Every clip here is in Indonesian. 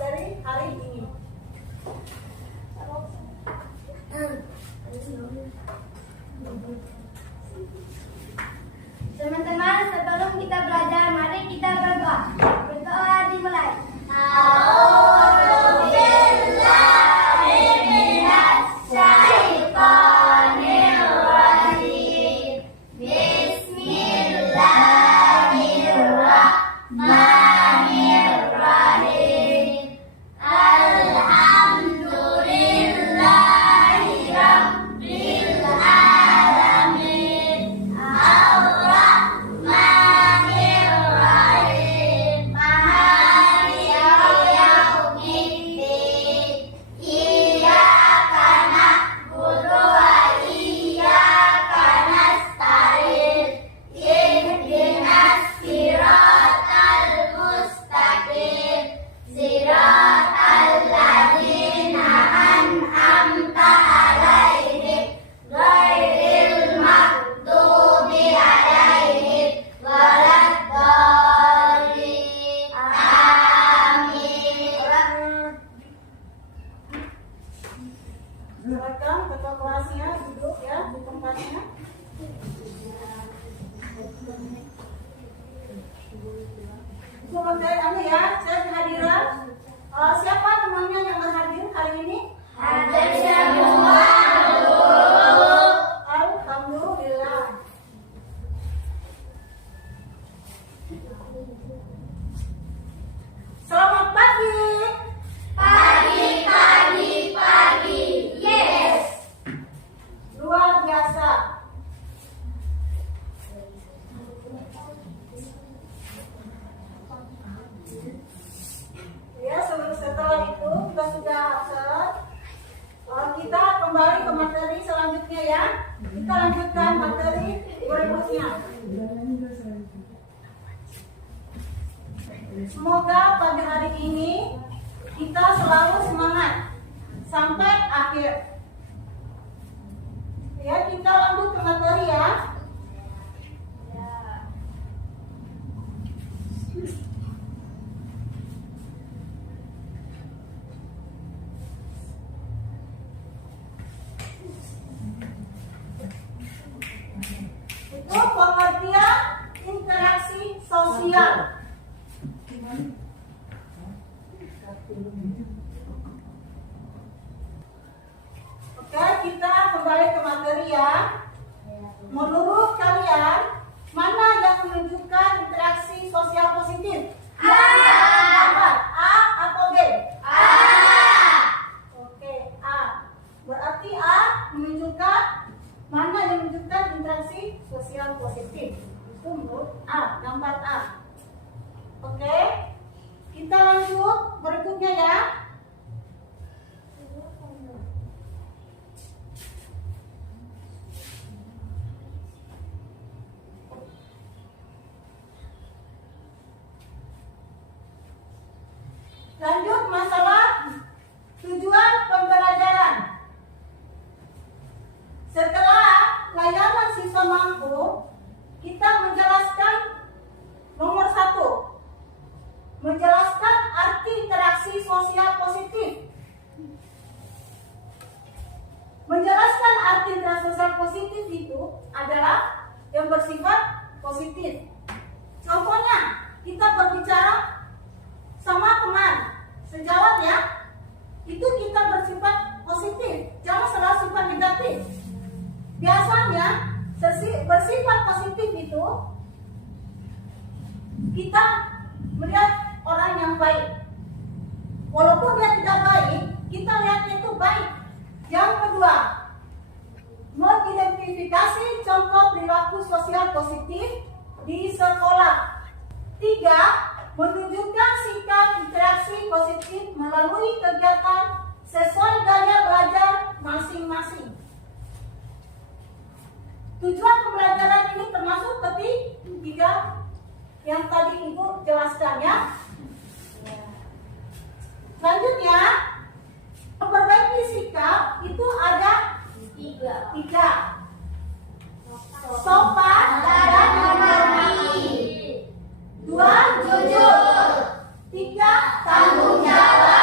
materi hari ini. Teman-teman, sebelum kita belajar, mari kita berdoa. Berdoa dimulai. Silakan ketua kelasnya duduk ya di tempatnya. Sebentar ya, saya kehadiran. Siapa temannya yang berhadir hari ini? Hadir semua. Alhamdulillah. Selamat pagi. Pagi. Yes. Luar biasa. Ya, setelah itu kita sudah absen. Kita kembali ke materi selanjutnya ya. Kita lanjutkan materi berikutnya. Semoga pada hari ini kita selalu semangat sampai akhir. Ya, kita lanjut ke materi ya. Itu pengertian interaksi sosial. Oke, kita kembali ke materi ya. Menurut kalian, mana yang menunjukkan interaksi sosial positif? A. A atau B? A. Oke, A. Berarti A menunjukkan mana yang menunjukkan interaksi sosial positif. Itu menurut A, gambar A. Oke, kita lanjut berikutnya ya. Lanjut masalah tujuan pembelajaran. Setelah layanan siswa mampu, kita menjelaskan nomor 1, menjelaskan arti interaksi sosial positif. Menjelaskan arti interaksi sosial positif itu adalah yang bersifat positif. Contohnya, kita berbicara sama teman sejawat ya, itu kita bersifat positif, jangan selalu sifat negatif. Biasanya bersifat positif itu kita melihat orang yang baik, walaupun dia tidak baik, kita lihatnya itu baik. Yang kedua, mengidentifikasi contoh perilaku sosial positif di sekolah. 3, menunjukkan sikap interaksi positif melalui kegiatan sesuai gaya belajar masing-masing. Tujuan pembelajaran ini termasuk ketiga yang tadi Ibu jelaskan ya. Selanjutnya, memperbaiki sikap itu ada tiga. Sopan dan menghormati. 2, jujur. 3, tanggung jawab.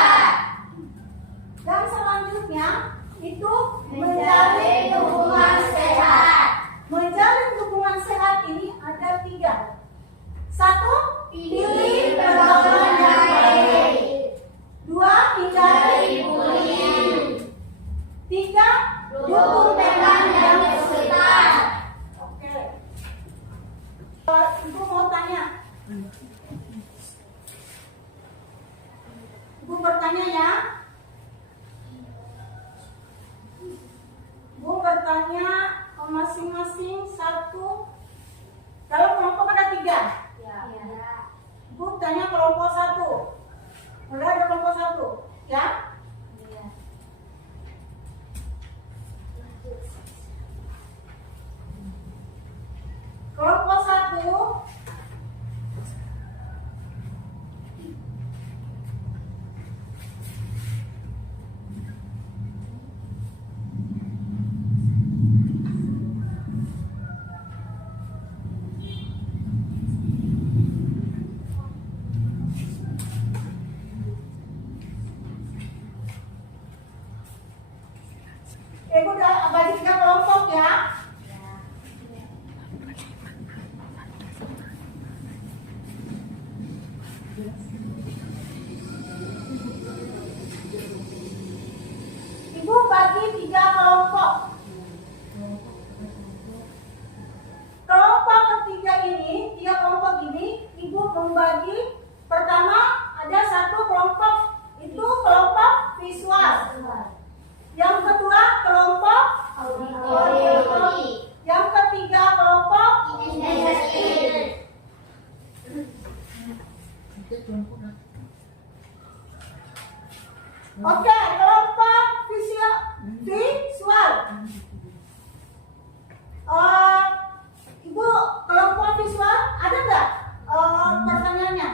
bertanya ya. Bu bertanya masing-masing satu. Kalau kelompok ada 3. Ya. Bu tanya kelompok 1. Udah ada kelompok 1, ya? Kelompok 1 Ibu udah bagi 3 kelompok ya. Ibu bagi 3 kelompok. Kelompok ketiga ini, 3 kelompok ini, Ibu membagi. Pertama ada 1 kelompok, itu kelompok visual. Yang kedua kelompok Auditori. Yang ketiga kelompok Kinestetik. Oke, kelompok visual. Ibu, kelompok visual ada nggak pertanyaannya?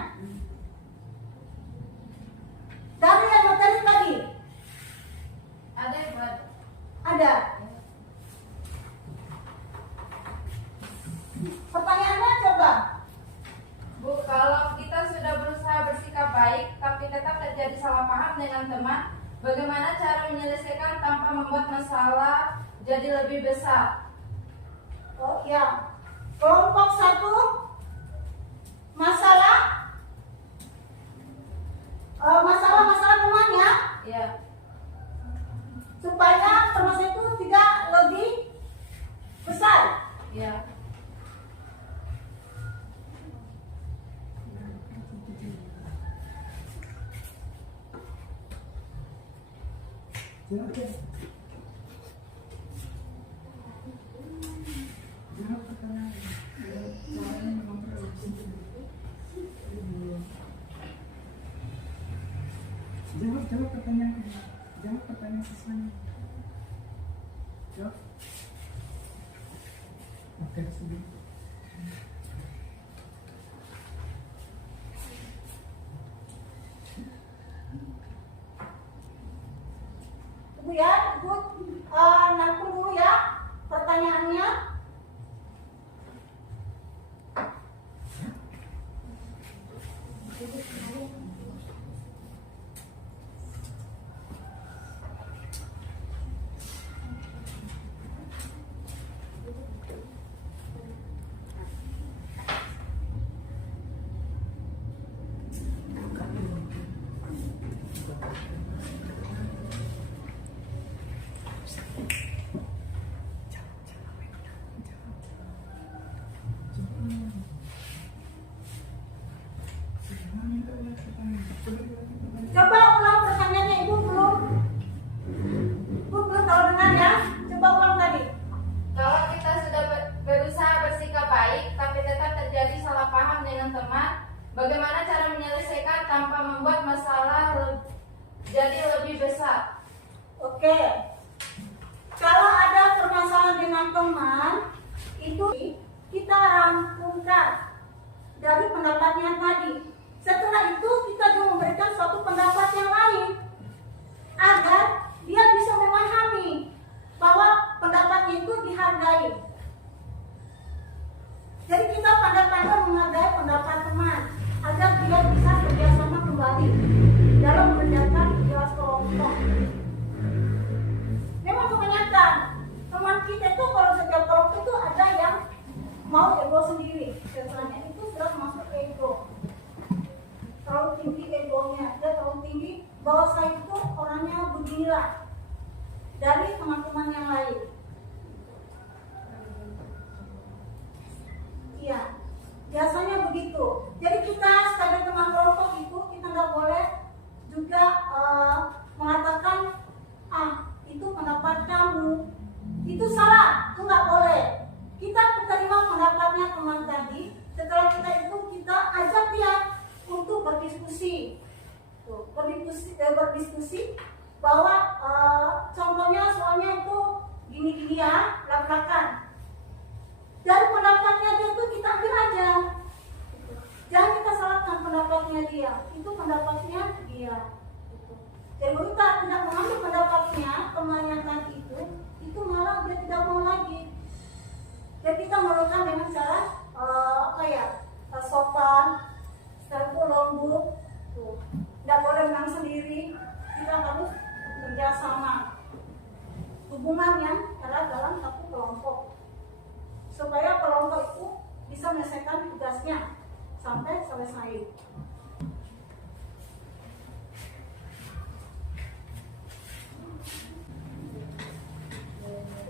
Dari yang materi tadi? Ada ya, Buat? Ada. Pertanyaannya coba. Bu, kalau kita sudah berusaha bersikap baik, tapi tetap terjadi salah paham dengan teman, bagaimana cara menyelesaikan tanpa membuat masalah jadi lebih besar? Oh ya, kelompok 1 masalah teman ya, Ya, supaya permasalahan itu tidak lebih besar. ya. Jawab pertanyaan. Jawab pertanyaan siswanya. Jawab. Oke, sudah. Ibu ya, Ibu nangkep dulu ya pertanyaannya. Coba ulang pertanyaannya, Ibu belum tahu dengar ya. Coba ulang tadi. Kalau kita sudah berusaha bersikap baik, tapi tetap terjadi salah paham dengan teman, bagaimana cara menyelesaikan tanpa membuat masalah jadi lebih besar? Oke. Kalau ada permasalahan dengan teman, itu kita rampungkan dari pendapatnya tadi. Setelah itu kita juga memberikan suatu pendapat yang lain agar dia bisa memahami bahwa pendapatnya itu dihargai. Jadi kita pandai-pandai menghargai pendapat teman agar dia bisa kerjasama kembali dalam mengerjakan tugas kelompok. Memang kebanyakan teman kita itu kalau setiap kelompok itu ada yang mau ego sendiri. Setelahnya itu sudah masuk ego. Terlalu tinggi egonya, dia terlalu tinggi bahwa saya itu orangnya beginilah dari teman-teman yang lain. Iya, biasanya begitu. Jadi kita sebagai teman kelompok itu kita nggak boleh juga mengatakan itu pendapat kamu, itu salah, itu nggak boleh. Kita menerima pendapatnya teman tadi. Setelah kita ajak dia untuk berdiskusi. Berdiskusi bahwa contohnya soalnya itu gini-gini ya, belak-belakan. Dan pendapatnya dia itu kita ambil aja. Jangan kita salahkan pendapatnya dia, itu pendapatnya dia. Jadi kita tidak mengambil pendapatnya temannya tadi itu malah dia tidak mau lagi. Jadi kita melakukan dengan cara sopan, setelah itu lembut, tidak boleh menang sendiri. Kita harus kerjasama. Hubungan yang ada dalam satu kelompok, supaya kelompok itu bisa menyelesaikan tugasnya sampai selesai.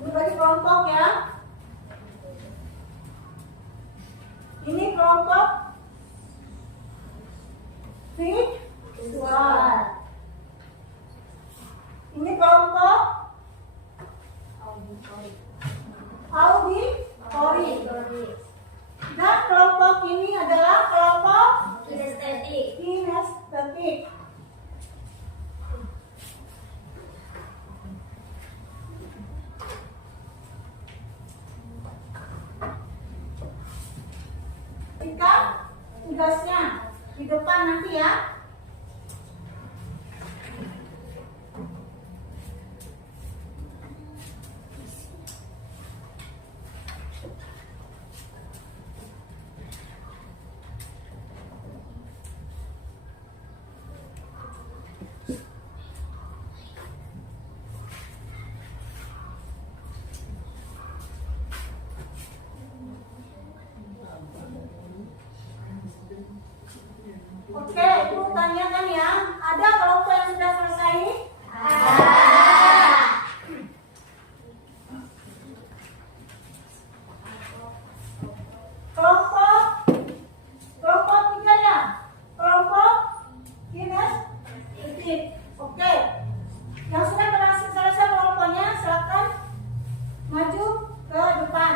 Ini bagi kelompok ya. Ini kelompok visual. Ini kelompok auditori. Dan kelompok ini adalah kelompok kinestetik. Jika tugasnya di depan nanti ya. Oke, itu tanyakan ya. Ada kelompok yang sudah selesai? Kelompok tiga ya. Kelompok kinestetik. Oke. Yang sudah berhasil selesai kelompoknya, silakan maju ke depan.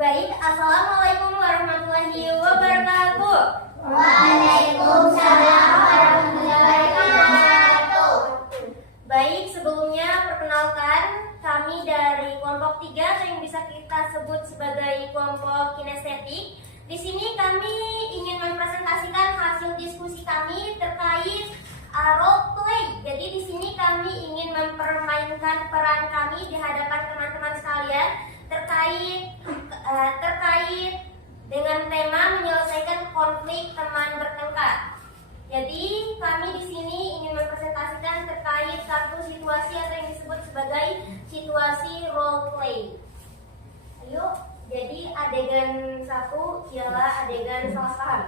Baik, assalamualaikum warahmatullahi wabarakatuh. Waalaikumsalam warahmatullahi wabarakatuh. Baik, sebelumnya perkenalkan kami dari kelompok 3 yang bisa kita sebut sebagai kelompok kinestetik. Di sini kami ingin mempresentasikan hasil diskusi kami terkait role play. Jadi di sini kami ingin mempermainkan peran kami di hadapan teman-teman sekalian terkait dengan tema menyelesaikan konflik teman bertengkar. Jadi kami di sini ingin mempresentasikan terkait satu situasi atau yang disebut sebagai situasi role play. Ayo, jadi adegan 1 ialah adegan salah paham.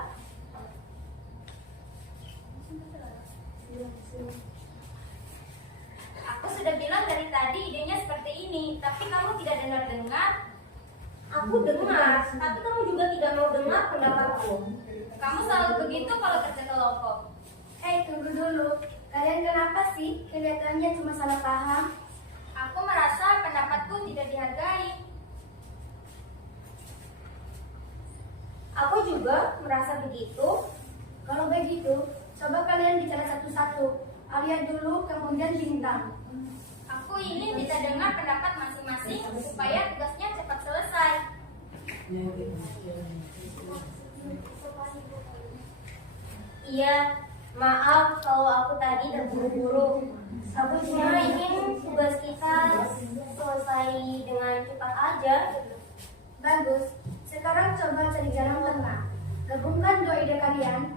Aku sudah bilang dari tadi idenya seperti ini, tapi kamu tidak dengar-dengar. Aku dengar, tapi kamu juga tidak mau dengar pendapatku. Kamu selalu begitu kalau kerja kelompok. Hei, tunggu dulu. Kalian kenapa sih? Kelihatannya cuma salah paham. Aku merasa pendapatku tidak dihargai. Aku juga merasa begitu. Kalau begitu, coba kalian bicara satu-satu. Alia dulu, kemudian Bintang. Aku ingin bisa dengar pendapat masing-masing supaya tugasnya cepat selesai. Iya, maaf kalau aku tadi terburu-buru. Aku cuma ingin tugas kita selesai dengan cepat aja. Bagus. Sekarang coba cari jalan tengah. Gabungkan dua ide kalian.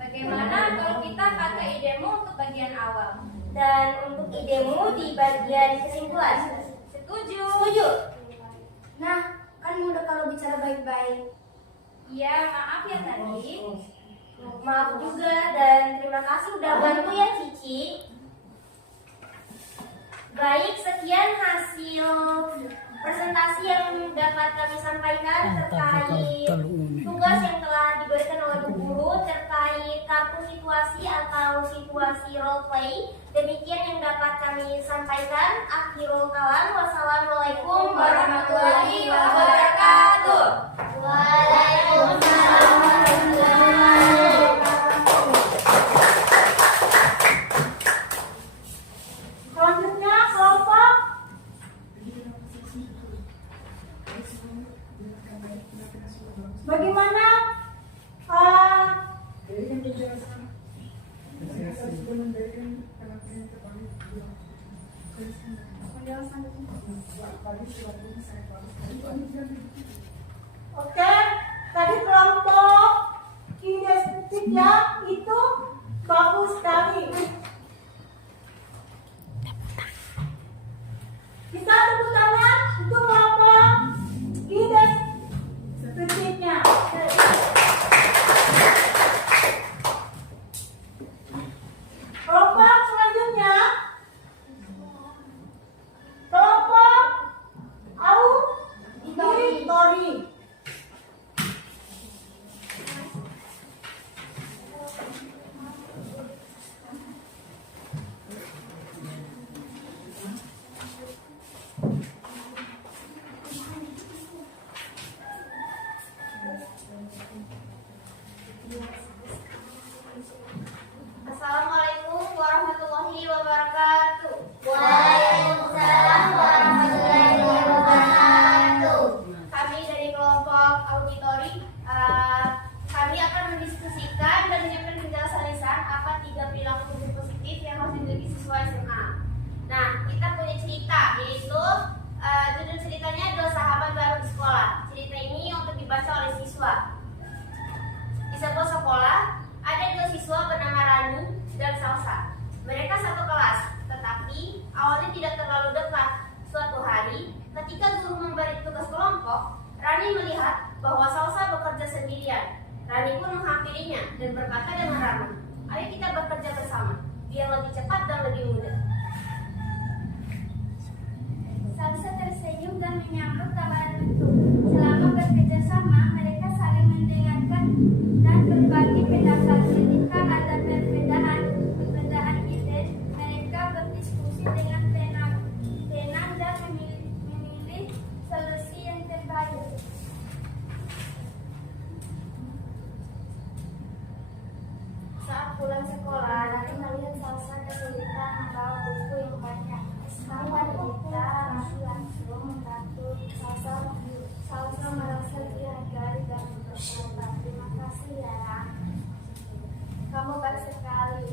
Bagaimana kalau kita pakai idemu untuk bagian awal? Dan untuk idemu di bagian kesimpulan. Setuju. Setuju. Nah, kan mudah kalau bicara baik-baik. Iya, maaf ya tadi. Maaf juga dan terima kasih udah bantu ya Cici. Baik, sekian hasil presentasi yang dapat kami sampaikan terkait tugas yang telah diberikan oleh Bu Guru terkait kartu situasi atau situasi role play. Demikian yang dapat kami sampaikan. Akhirul kalam. Wassalamualaikum warahmatullahi wabarakatuh. Waalaikumsalam warahmatullahi wabarakatuh. Selanjutnya kelompok bagaimana Jadi kan penjelasan sebelum dari kan penampilan kembali oke, tadi kelompok kinestetik ya, itu bagus sekali. Kita tepuk tangan untuk kelompok kinestetiknya. Kelompok selanjutnya, kelompok auditori. Assalamualaikum warahmatullahi wabarakatuh. Waalaikumsalam warahmatullahi wabarakatuh. Kami dari kelompok auditori, kami akan mendiskusikan dan menyiapkan penjelasan lisan apa 3 perilaku positif yang harus dimiliki siswa SMA. Nah, kita punya cerita, yaitu judul ceritanya adalah Sahabat Baru di Sekolah. Cerita ini untuk dibaca oleh siswa. Di sebuah sekolah, ada 2 siswa bernama Rani dan Salsa. Mereka satu kelas, tetapi awalnya tidak terlalu dekat. Suatu hari, ketika guru memberi tugas kelompok, Rani melihat bahwa Salsa bekerja sendirian. Rani pun menghampirinya dan berkata dengan ramah, "Ayo kita bekerja bersama, biar lebih cepat dan lebih mudah." Salsa tersenyum dan menyambut tawaran itu. Selama bekerja sama, mereka saling mendengarkan dan berbagi pendapat. Ketika ada perbedaan ide, mereka berdiskusi dengan tenang dan memilih solusi yang terbaik. Saat pulang sekolah, Rani melihat Salsa kesulitan membawa buku yang banyak. Tanpa kita langsung membantu Salsa merasa dihargai dan berkata, "Terima kasih ya, Ran. Kamu baik sekali."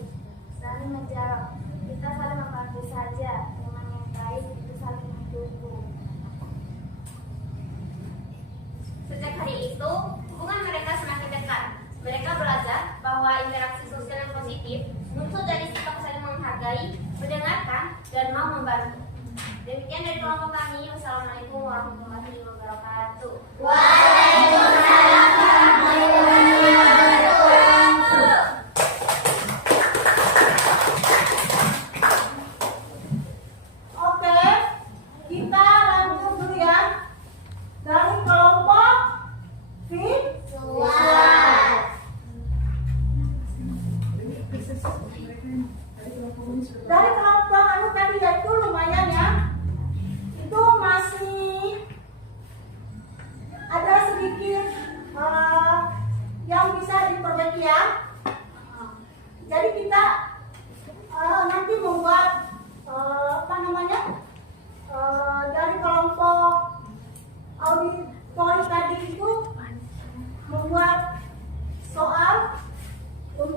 Rani menjawab, "Kita saling membantu saja. Teman yang baik itu saling mendukung." Sejak hari itu, hubungan mereka semakin dekat. Mereka belajar bahwa interaksi sosial yang positif muncul dari sikap saling menghargai, mendengarkan, dan mau membantu. Demikian dari kelompok kami. Wassalamualaikum warahmatullahi wabarakatuh. Waalaikumsalam warahmatullahi wabarakatuh. Oke, kita lanjut dulu ya. Dari kelompok visual. Dari kelompok tadi ya, itu lumayan ya. Itu masih ada sedikit yang bisa diperbaiki ya. Jadi kita nanti membuat dari kelompok auditori tadi itu membuat soal untuk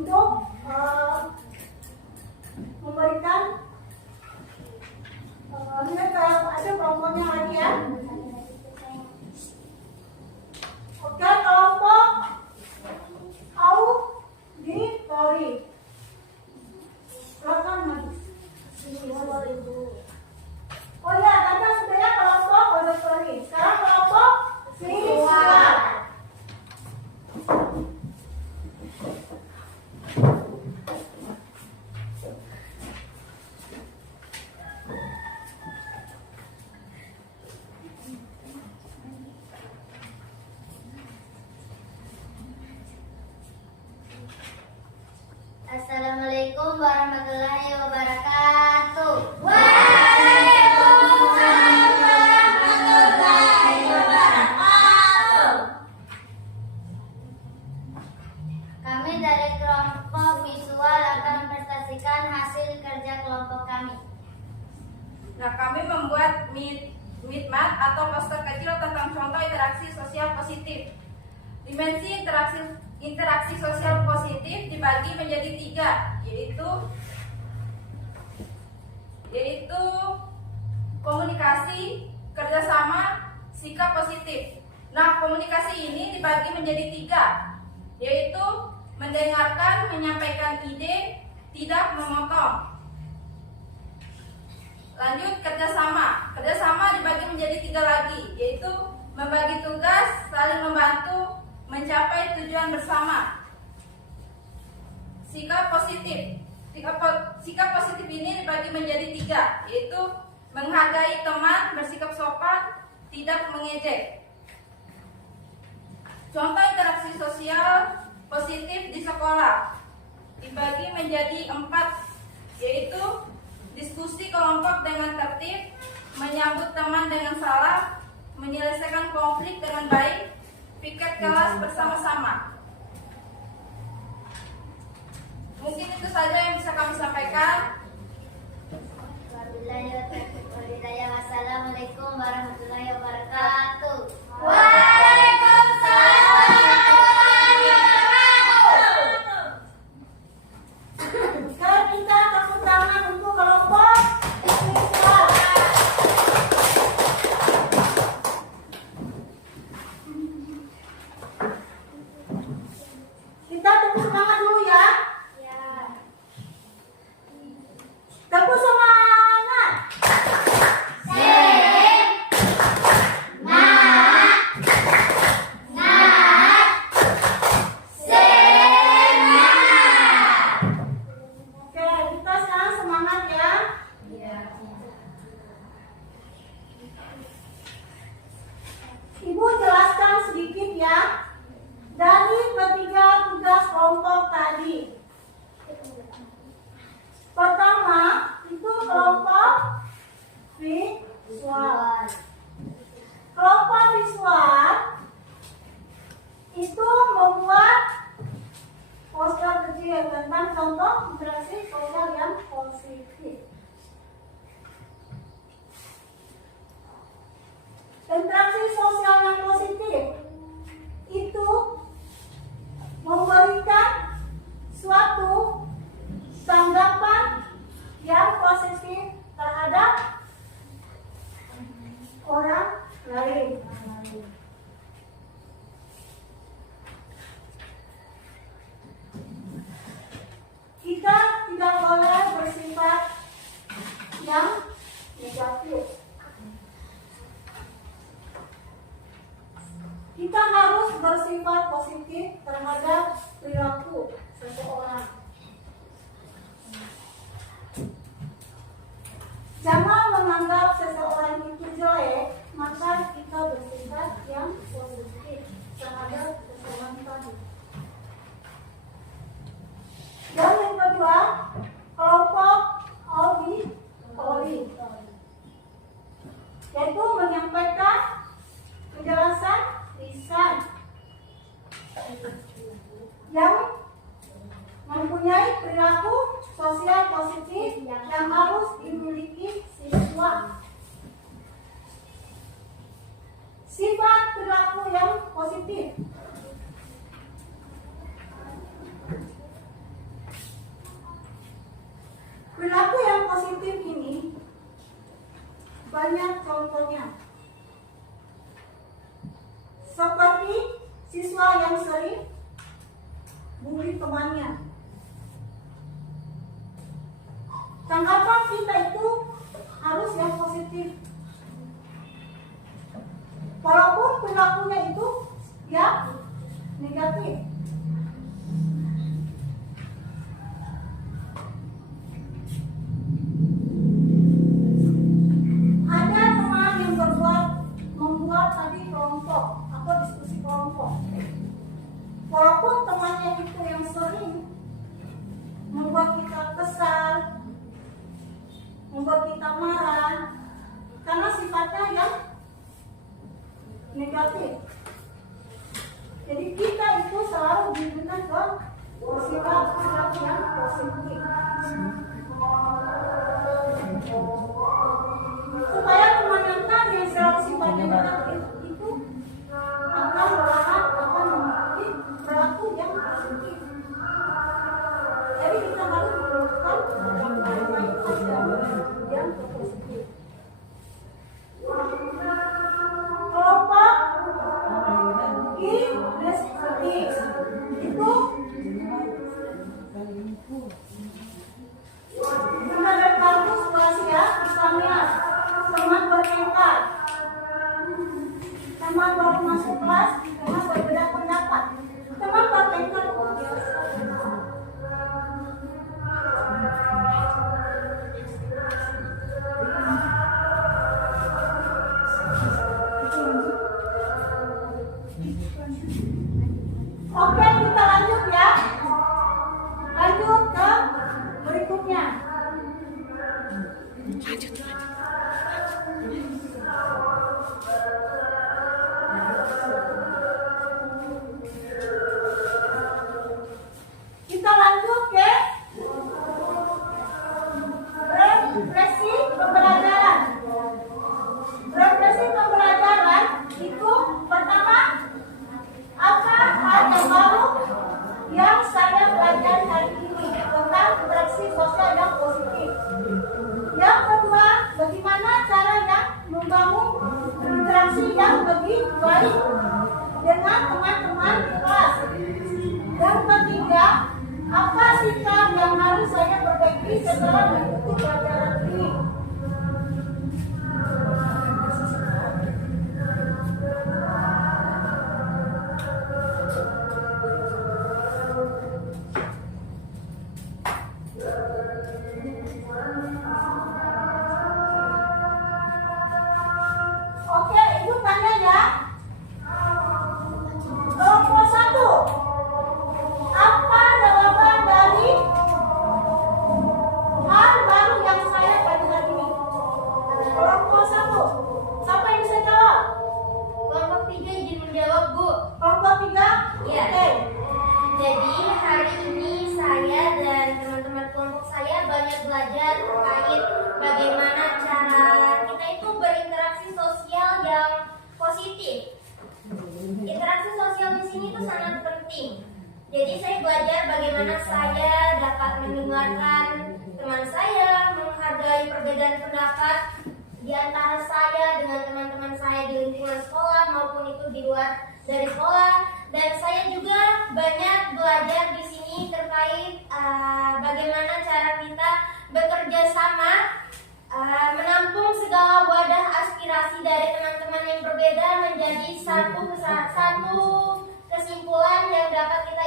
Assalamualaikum warahmatullahi wabarakatuh. Waalaikumsalam warahmatullahi wabarakatuh. Kami dari kelompok visual akan mempresentasikan hasil kerja kelompok kami. Nah, kami membuat map atau poster kecil tentang contoh interaksi sosial positif. Dimensi interaksi sosial positif dibagi menjadi 3, yaitu komunikasi, kerjasama, sikap positif. Nah, komunikasi ini dibagi menjadi 3, yaitu mendengarkan, menyampaikan ide, tidak memotong. Lanjut, kerjasama. Kerjasama dibagi menjadi 3 lagi, yaitu membagi tugas, saling membantu, mencapai tujuan bersama. Sikap positif. Sikap positif ini dibagi menjadi 3, yaitu menghargai teman, bersikap sopan, tidak mengejek. Contoh interaksi sosial positif di sekolah dibagi menjadi 4, yaitu diskusi kelompok dengan tertib, menyambut teman dengan salam, menyelesaikan konflik dengan baik, piket kelas bersama-sama. Mungkin itu saja yang bisa kami sampaikan. Wassalamualaikum warahmatullahi wabarakatuh. Waalaikumsalam warahmatullahi wabarakatuh. Sekarang kita tepuk tangan untuk kelompok visual. Kita tepuk semangat dulu ya. Tepuk semangat. Oke, kita sekarang semangat ya. Ibu jelaskan sedikit ya dari ketiga tugas kelompok tadi. Pertama itu kelompok visual. Kelompok visual itu membuat poster kecil tentang contoh interaksi sosial yang positif. Interaksi sosial yang positif itu memberikan suatu tanggapan yang positif terhadap orang lain. Kita tidak boleh bersifat yang negatif. Kita harus bersifat positif terhadap perilaku seseorang. Jangan menganggap seseorang itu jelek, maka kita bersifat yang positif terhadap seseorang tadi. Dan yang kedua, kelompok auditory, yaitu menyampaikan penjelasan lisan yang mempunyai perilaku sosial positif yang harus dimiliki siswa. Sifat perilaku yang positif. Perilaku yang positif ini banyak contohnya. Seperti siswa yang sering bully temannya. Tanggapan kita itu harus yang positif. Walaupun perilakunya itu yang negatif. Ada teman yang membuat tadi kelompok atau diskusi kelompok. Walaupun temannya itu yang sering membuat kita kesal, membuat kita marah, karena sifatnya yang negatif. Jadi kita itu selalu diberikan ke sikap yang positif. Supaya teman yang tadi yang selalu sifatnya negatif itu akan memiliki perilaku yang positif. Jadi kita harus melakukan yang positif. Kelompok kinestetik itu menurut kamus Wasia Islamia, teman bertengkar, teman baru masuk kelas, teman berbeda pendapat, teman bertengkar Oke, kita lanjut ya. Lanjut ke berikutnya. Kita lanjut ke represi pembelajaran. Represi pembelajaran itu pertama, apa hal yang baru yang saya belajar hari ini tentang interaksi sosial yang positif. Yang kedua, bagaimana cara yang membangun interaksi yang lebih baik dengan teman-teman di kelas. Yang ketiga, apa sikap yang harus saya perbaiki setelah mengikuti pelajaran ini. Oke, ibu tanya ya. Kelompok 1. Apa jawaban dari hal baru yang saya pelajari ini? Kelompok 1. Siapa yang bisa jawab? Kelompok 3 izin menjawab, Bu. Kelompok 3? Iya. Oke. Jadi hari ini saya dan teman-teman kelompok saya banyak belajar terkait bagaimana cara kita itu berinteraksi sosial yang positif. Interaksi sosial di sini itu sangat penting. Jadi saya belajar bagaimana saya dapat mendengarkan teman saya, menghargai perbedaan pendapat di antara saya dengan teman-teman saya di lingkungan sekolah maupun itu di luar dari sekolah. Dan saya juga banyak belajar di sini terkait bagaimana cara kita bekerja sama, menampung segala wadah aspirasi dari teman-teman yang berbeda menjadi satu kesimpulan yang dapat kita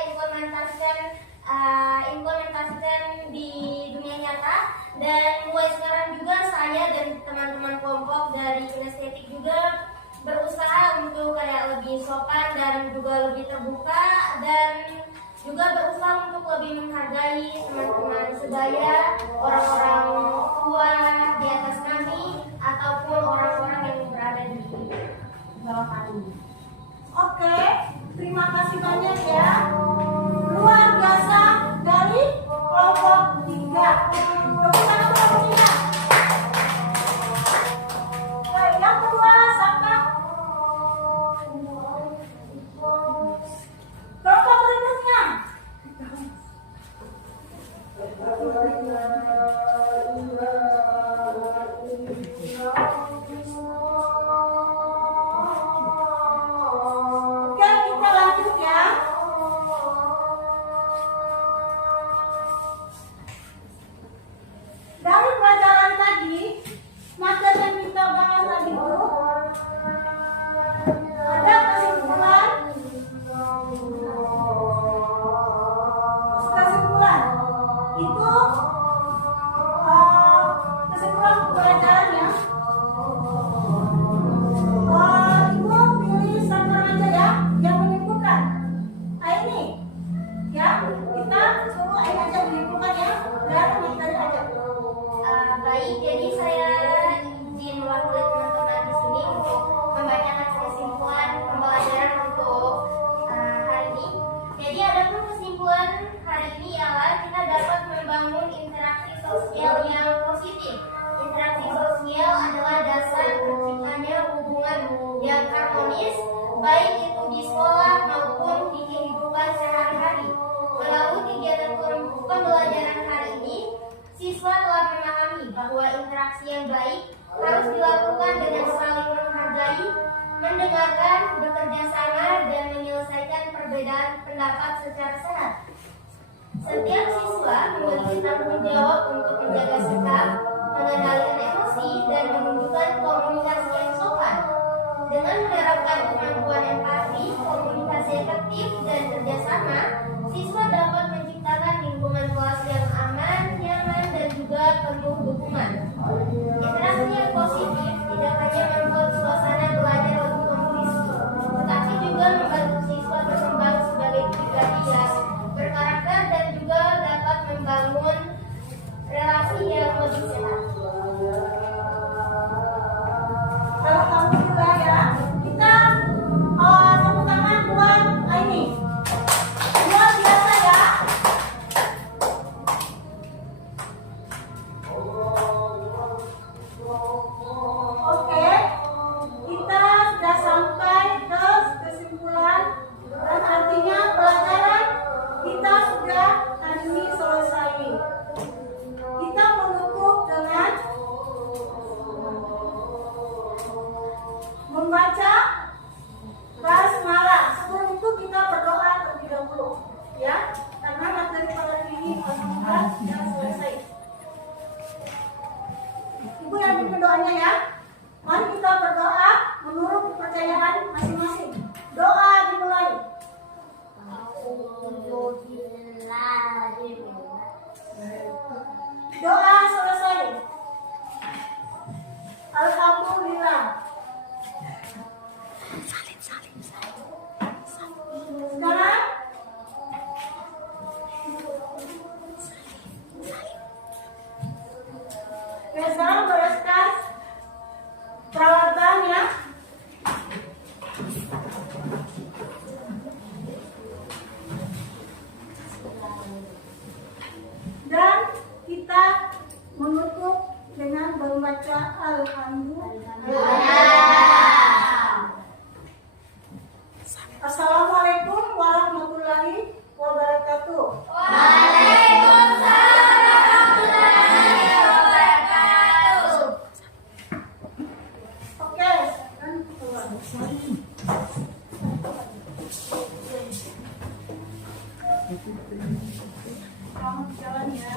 implementasikan di dunia nyata. Dan mulai sekarang juga saya dan teman-teman kelompok dari kinestetik juga berusaha untuk kayak lebih sopan dan juga lebih terbuka, dan juga berusaha untuk lebih menghargai teman-teman sebaya, orang-orang tua di atas kami ataupun orang-orang yang berada di bawah kami. Oke, terima kasih banyak ya. Luar biasa dari kelompok 3. Tepuk tangan kelompok 3. Oke, yang kedua siapa? Kelompok berikutnya. Oke, kita lanjut ya. membangun interaksi sosial yang positif. Interaksi sosial adalah dasar terciptanya hubungan yang harmonis, baik itu di sekolah maupun di kehidupan sehari-hari. Melalui kegiatan pembelajaran hari ini, siswa telah memahami bahwa interaksi yang baik harus dilakukan dengan saling menghargai, mendengarkan, bekerja sama, dan menyelesaikan perbedaan pendapat secara sehat. Setiap siswa memiliki tanggung jawab untuk menjaga sikap, mengendalikan emosi, dan menunjukkan komunikasi yang sopan. Dengan menerapkan kemampuan empati, komunikasi efektif, dan kerjasama, siswa dapat menciptakan lingkungan kelas yang aman, nyaman, dan juga penuh dukungan. Interaksi yang positif tidak hanya membuat suasana belajar lebih kondusif, tetapi juga membantu siswa berkembang sebagai pribadi yang berkarakter dan juga dapat membangun relasi yang lebih sehat. Alhamdulillah ya. Kita tepuk tangan buat ini. Luar biasa ya. Oke, kita sudah sampai ke kesimpulan dan artinya pelajaran kita sudah hari ini selesai. Kita menutup dengan membaca basmalah. Sebelum itu kita berdoa terlebih dahulu, ya, karena materi pada hari ini alhamdulillah sudah selesai. Ibu yang pimpin doanya ya. Mari kita berdoa menurut kepercayaan masing-masing. Doa dimulai. Doa selesai. Alhamdulillah. Sekarang sekarang bereskan peralatan ya. Dan kita menutup dengan membaca Alhamdulillah. Assalamualaikum warahmatullahi wabarakatuh. Waalaikumsalam warahmatullahi wabarakatuh. Oke, sekarang keluar. Kamu jalan ya.